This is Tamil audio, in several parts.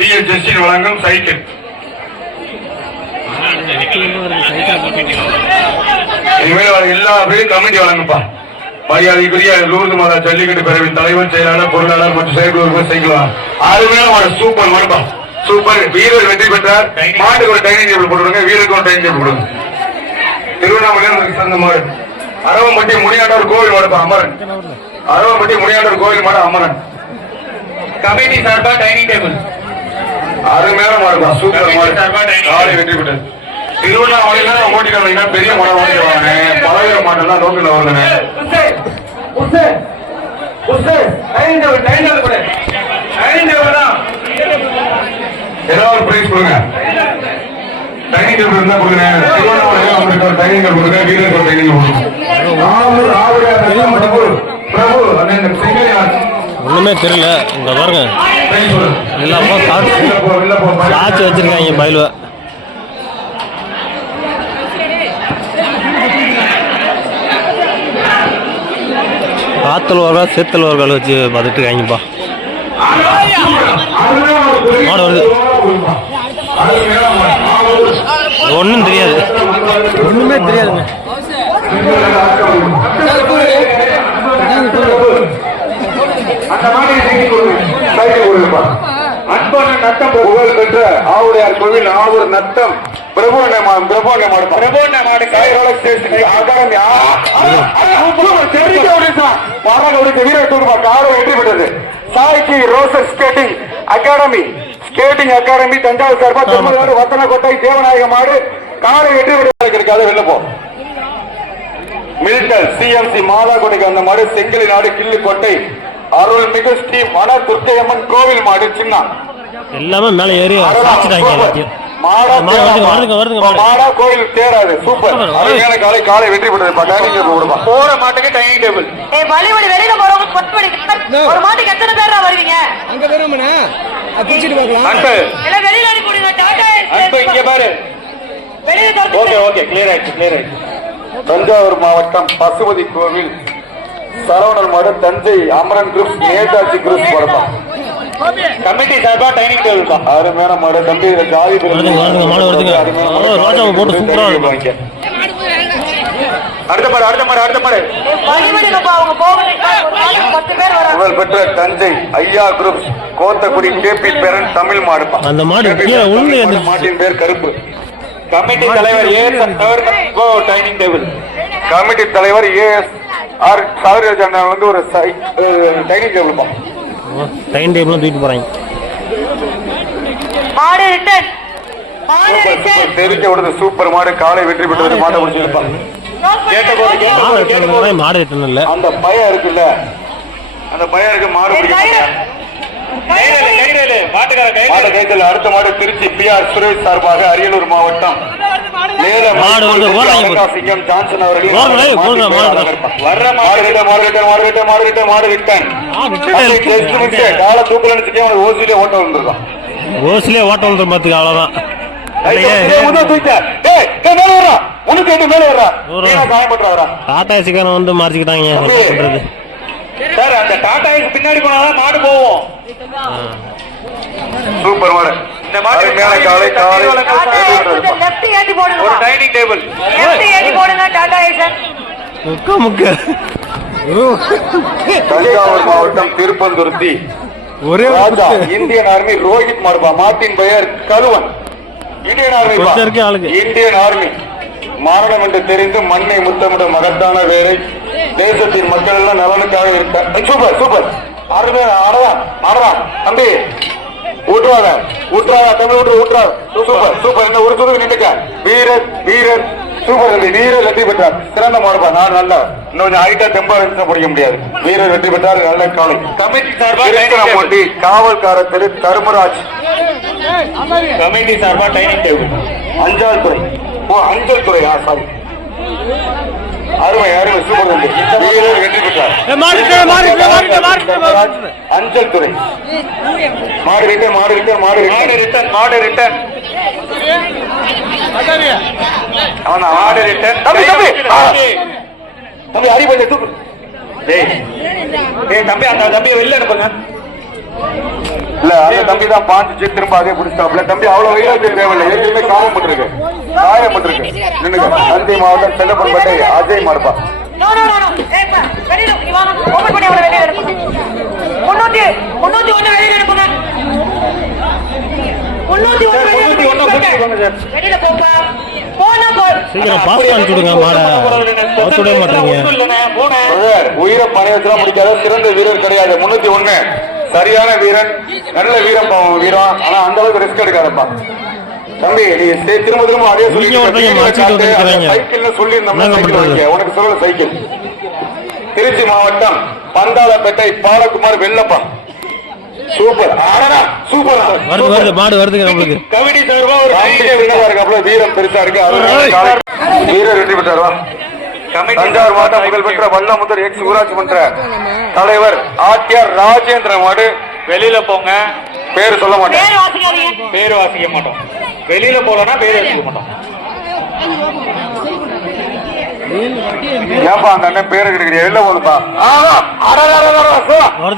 டிஎஸ் ஜஸ்டின் வழங்கும் சைக்கிள். இனிமேல் எல்லா பேரும் கமிட்டி வழங்குப்பா. மரியாதைக்குரிய லூர்து மாதா ஜல்லிக்கட்டு பேரவையின் தலைவர், செயலாளர், பொருளாளர் மற்றும் செயற்குழு சைக்கிள் அருமையான சூப்பர் மாடுப்பா. சூப்பர் வீரர் வெற்றி பெற்றார். மாட்டுக்கு ஒரு டைனிங் டேபிள் போட்டுருங்க, வீரருக்கு ஒரு டைனிங் டேபிள் கொடுங்க. திருவண்ணாமலையில் சிறந்த மாடு அரவம்பட்டி முனியாண்டவர் கோவில் மாடுப்பா அமரன். அரவம்பட்டி முனியாண்டவர் கோவில் மாடு அமரன். கமிட்டி சார்பா டைனிங் டேபிள் அருமையான மாடுப்பா. சூப்பர் மாடு காலை வெற்றி பெற்றது. திருவண்ணாமலையில ஓட்டிட்டு பெரிய மாடு ஓட்டிடுவாங்க. பலவீர மாட்டெல்லாம் நோக்கில வருதுங்க. ஏதாவது ஒரு பிரைஸ் கொடுங்க. டைனிங் டேபிள் இருந்தா கொடுங்க. திருவண்ணாமலையில அவங்களுக்கு ஒரு டைனிங் டேபிள் கொடுங்க, வீரருக்கு ஒரு டைனிங் பிரபு ஒண்ணுமே தெரியல. இங்க பாருங்க எல்லாமே சாட்சி வச்சிருக்காங்க பயிலுவ. காத்தல்வர்கள் சேத்தல்வர்கள் வச்சு பார்த்துட்டு இருக்காங்கப்பா. மாடு வருது. ஒன்றும் தெரியாது, ஒண்ணுமே தெரியாதுங்க. அன்பான நட்டம் புகழ் பெற்ற ஆவுடையார் கோவில் ஆவூர் நட்டம் சாய்ச்சி ரோசர் ஸ்கேட்டிங் அகாடமி தஞ்சாவூர் சார்பா திருமணி வத்தனக்கோட்டை தேவநாயக மாடு காலை வெற்றி பெற்றிருக்காது. வெள்ளப்போம் மில்டல் சிஎம்சி மாதாக்கோட்டைக்கு அந்த மாடு செங்கலி நாடு கிள்ளுக்கோட்டை அருள்மிகு ஸ்ரீ வன துர்க்கையம்மன் கோவில் மாடு சின்ன எல்லாமே மேல ஏறி மாடா கோயில் தேராது. சூப்பர் அருமையான காலை காலை வெற்றி பெற்றது. போற மாட்டுக்கு டைனிங் டேபிள். வெளியில போறவங்க ஒரு மாட்டுக்கு எத்தனை பேரா வருவீங்க? அங்க வருவோம்னா குடிச்சிட்டு போகலாம். எல்லாம் வெளியில அடி போடுங்க. டாடா இங்க பாரு. வெளியில தரது. ஓகே ஓகே கிளியர் ஆயிடுச்சு. தஞ்சாவூர் மாவட்டம் பசுபதி கோவில் சரவணன் மாடு தஞ்சை அமரன் குரூப் நேதாஜி குரூப் போறதா கமிட்டி சார்பா டைனிங் டேபிள் தான். அருமையான மாடு தம்பி ஜாதி அடுத்த மாடு புகழ் பெற்ற தஞ்சை ஐயா குரூப் கோத்தக்குடி கேபி பேரன் தமிழ் மாடு. அந்த மாடு மாட்டின் பேர் கருப்பு. கமிட்டி தலைவர் டைனிங் டேபிள். கமிட்டி தலைவர் ஏஎஸ்ஆர் சாவரிராஜ் அண்ணா வந்து ஒரு டைனிங் டேபிள் பா. டைனிங் டேபிள் தூக்கிட்டு போறாங்க. மாடு ரிட்டன். மாடு ரிட்டன். தெரிஞ்ச உடனே சூப்பர் மாடு காலை வெற்றி பெற்றது. மாட்டை முடிச்சிருப்பாங்க. மாடு ரிட்டன் இல்ல. அந்த பயம் இருக்குல்ல, அந்த பயம் இருக்கு. மாடு அடுத்த மாடு திருச்சி பிஆர் சுரேஷ் சார்பாக அரியலூர் மாவட்டம் சிங்கம் ஜான்சன் அவர்கள் கால தூக்கல ஓசிலே ஓட்ட வந்துருக்கான். ஓசிலே ஓட்ட வந்து பாத்துக்க அவ்வளவுதான். டாடா சிக்கன் வந்து மாறிக்கிட்டாங்க. சார் அந்த டாடாய்க்கு பின்னாடி போனாதான் மாடு போவோம். சூப்பர் மாடு. இந்த மாடு மேல காலை காலை லெஃப்ட் ஏத்தி போடுங்க. ஒரு டைனிங் டேபிள் லெஃப்ட் ஏத்தி போடுங்க. டாடா ஐசன் முக்க தஞ்சாவூர் மாவட்டம் திருப்பந்துருத்தி ஒரே இந்தியன் ஆர்மி ரோஹித் மாடுபா. மாட்டின் பெயர் கருவன். இந்தியன் ஆர்மி இந்தியன் ஆர்மி மாரணம் என்று தெரிந்து மண்ணை முத்தமிடும் மகத்தான வேலை தேசத்தின் மக்கள் எல்லாம் நலனுக்காக இருக்க. சூப்பர் சூப்பர் தம்பி ஊற்றுவாங்க ஊற்றாத தமிழ் ஊற்றாது. Super super. இந்த ஒரு சுருக்கு நின்றுக்க வீரர் வீரர் சூப்பர் தம்பி. வீரர் வெற்றி பெற்றார். சிறந்த மாடுபா. நான் நல்ல இன்னும் ஹைட்டா தெம்பா இருந்து பிடிக்க முடியாது. வீரர் வெற்றி பெற்றார். நல்ல காலை. கமிட்டி சார்பா போட்டி காவல்கார திரு தர்மராஜ். கமிட்டி சார்பா டைனிங் டேபிள். அஞ்சால் துறை. அஞ்சல் துறை. சாரி அருமை அருமை சூப்பர் தம்பி. வீரர் வெற்றி பெற்றார். அஞ்சல் துறை. மாடு ரிட்டன் மாடு ரிட்டன் மாடு ரிட்டன் மாடு ரிட்டன் மாடு ரிட்டன். தம்பி தம்பி அரிபஞ்ச தூக்கு. தம்பி அந்த தம்பியை வெளில அனுப்புங்க. இல்ல அந்த தம்பி தான் பாஞ்சிச்சு திரும்ப அதே பிடிச்சாப்ல தம்பி அவ்வளவு வைராக்கியம் தேவையில்லை ஏற்கனவே காயப்பட்டிருக்கு நின்னுங்க தஞ்சை மாவட்டம் செல்லப்பன்பேட்டை அஜய் மாடுப்பா நோ நோ நோ ஏப்பா வெளியில நீ வாங்க ஓபன் பண்ணி அவளை வெளியில எடுங்க 301 வெளியில எடுங்க 301 வெளியில போப்பா போனா போ சீக்கிரம் பாஸ் பண்ணி விடுங்க மாடை அவுத்துடவே மாட்டீங்க உயிரை பணி வச்சுலாம் முடிக்காத சிறந்த வீரர் கிடையாது 301 சரியான வீரன் நல்ல வீரம் ஆனா அந்த அளவுக்கு ரிஸ்க் எடுக்காதப்பா தம்பி நீ திரும்ப திரும்ப அதே சைக்கிள் சொல்லி உனக்கு சொல்லல சைக்கிள் திருச்சி மாவட்டம் பந்தாளப்பேட்டை பாலகுமார் வெள்ளப்பா சூப்பர் சூப்பர் வருது மாடு வருதுங்க நம்மளுக்கு கபடி சார்பா ஒரு அவ்வளவு வீரம் பெருசா இருக்கு வீரர் வெற்றி பெற்றாருவா தஞ்சாவூர் மாவட்டம் புகழ் பெற்ற வல்லமுத்தர் எக்ஸ் ஊராட்சி மன்ற தலைவர் ஆர்டிஆர் ராஜேந்திரன் மாடு வெளியில போங்க. பேரு சொல்ல மாட்டேன் பேரு வாசிக்க மாட்டோம். வெளியில போலன்னா பேரு வாசிக்க மாட்டோம். ஏன்பா அந்த அண்ணன் பேரு கிடைக்கிறீங்க வெளில போதுப்பா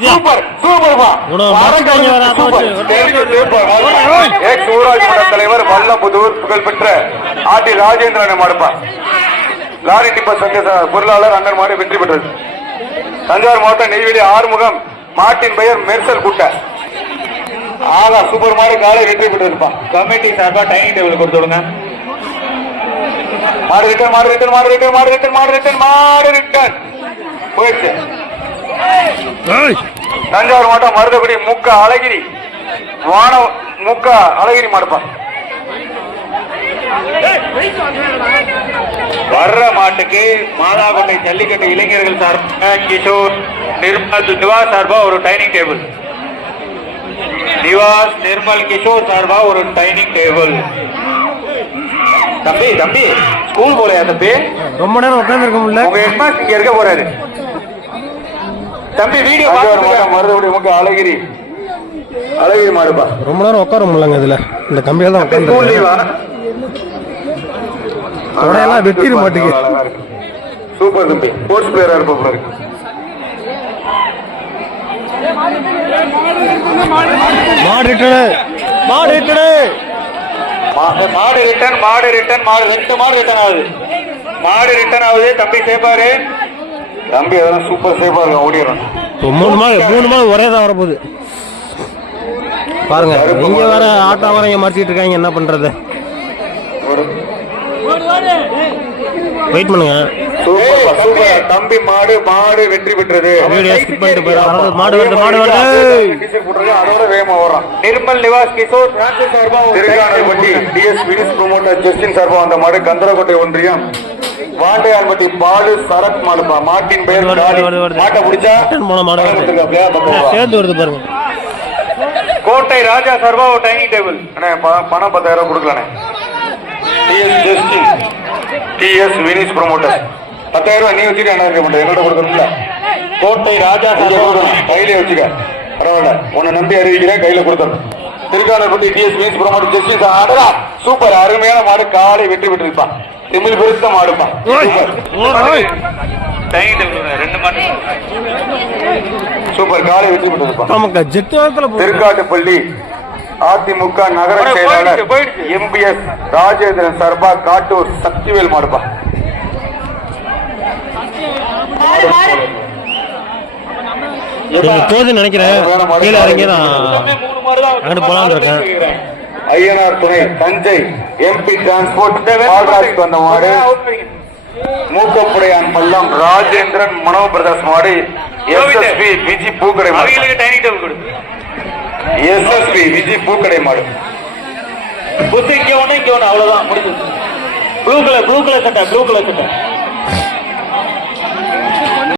சூப்பர் சூப்பர்பா எக்ஸ் ஊராட்சி மன்ற தலைவர் வல்லமுதூர் புகழ்பெற்ற ஆர்டி ராஜேந்திரன் மாடுப்பா லாரி டிப்பர் சங்க பொருளாளர் அண்ணன் மாடு வெற்றி பெற்றது. தஞ்சாவூர் மாவட்டம் நெய்வேலி ஆறுமுகம் மாட்டின் பெயர் மெர்சல் கூட்ட சூப்பர் மாடு காலை வெற்றி பெற்றிருப்பான். கமிட்டி சார்பா டைனிங் டேபிள் கொடுத்துடுங்க. மாடு ரிட்டன் போயிடுச்சு. தஞ்சாவூர் மாவட்டம் மருதகுடி முக்கா அழகிரி அழகிரி மாடுப்பான். வர்ற மாட்டுக்கு மாதாக்கோட்டை ஜல்லிக்கட்டு இளைஞர்கள் சார்பாக கிஷோர் நிவாஸ் சார்பா ஒரு டைனிங் டேபிள். நிவாஸ் நிர்மல் கிஷோர் சார்பா ஒரு டைனிங் டேபிள். தம்பி தம்பி ஸ்கூல் போலையா தம்பி? ரொம்ப நேரம் உட்கார்ந்து இருக்க முடியல. உங்க ஹெட்மாஸ்டர் இங்க இருக்க போறாரு. தம்பி வீடியோ மருதகுடி முக்கா அழகிரி மாடுப்பா. ரொம்ப நேரம் உட்கார முடியலங்க இதுல இந்த கம்பியில தான் உட்கார்ந்து தொடையெல்லாம் வெட்டிட மாட்டேங்குது. சூப்பர் தம்பி ஸ்போர்ட்ஸ் பிளேயரா இருப்பா இருக்கு. மாடு ரிட்டனு ரெண்டு மாடு ரிட்டர்ன் ஆகுது. மாடு ரிட்டர்ன் ஆகுது. தம்பி சேப்பாரு. தம்பி அதெல்லாம் சூப்பர் சேஃபா இருக்கும் ஓடிடுறோம். 3 மாடு ஒரே தான் வரப்போகுது பாருங்க. நீங்க வேற ஆட்டோ வர இங்க மறைச்சிட்டு இருக்காங்க என்ன பண்றது? வெயிட் பண்ணுங்க. சூப்பர் தம்பி மாடு வெற்றி பெற்றது. வீடியோ ஸ்கிப் பண்ணிட்டு போயிடும். மாடு வருது அதோட வேகமா வரும். நிர்மல் நிவாஸ் கிஷோர் பிரான்சிஸ் சார்பா திருக்கானல்பட்டி டிஎஸ் வினிஸ் ப்ரமோட்டர் ஜஸ்டின் சார்பா அந்த மாடு கந்தரக்கோட்டை ஒன்றியம் வாண்டையான்பட்டி பாலு சரத் மாடுப்பா. மாட்டின் பெயர் மாட்டை பிடிச்சா சேர்ந்து வருது பாருங்க. கோட்டை ராஜா சார்பா ஒரு டைனிங் டேபிள். பணம் 10,000 கொடுக்கலானே. டிஎஸ் வினிஸ் ப்ரமோட்டர் 10,000 நீ வச்சுட்டு என்ன இருக்க மாட்டேன் என்னோட கொடுக்கணும்ல. கோட்டை ராஜா கையிலே வச்சுக்க பரவாயில்ல. உன்னை நம்பி அறிவிக்கிறேன் கையில கொடுத்துரும். திருக்கானல்பட்டி டிஎஸ் வினிஸ் ப்ரமோட்டர் ஜஸ்டிஸ் ஆடுறா சூப்பர் அருமையான மாடு காலை வெற்றி பெற்றிருப்பான். திமிழ் பெருத்த மாடுப்பான். சூப்பர் காலை வெற்றி பெற்றிருப்பான். திருக்காட்டுப்பள்ளி அதிமுக நகர செயலாளர் எம்பிஎஸ் ராஜேந்திரன் சார்பா காட்டூர் சக்திவேல் மாடுப்பா. நினைக்கிறேன் கீழே இறங்கிதான் அங்கிட்டு போலான்னு இருக்கேன். ஐயனார் துணை தஞ்சை எம்பி டிரான்ஸ்போர்ட் வந்த மாடு மூக்கப்புடையான் பள்ளம் ராஜேந்திரன் மனோ பிரதாஸ் மாடு எஸ்எஸ்பி விஜி பூக்கடை மாடு. எஸ்எஸ்பி விஜி பூக்கடை மாடு. இங்க ஒண்ணு அவ்வளவுதான் முடிஞ்சது. ப்ளூ கலர் சட்டை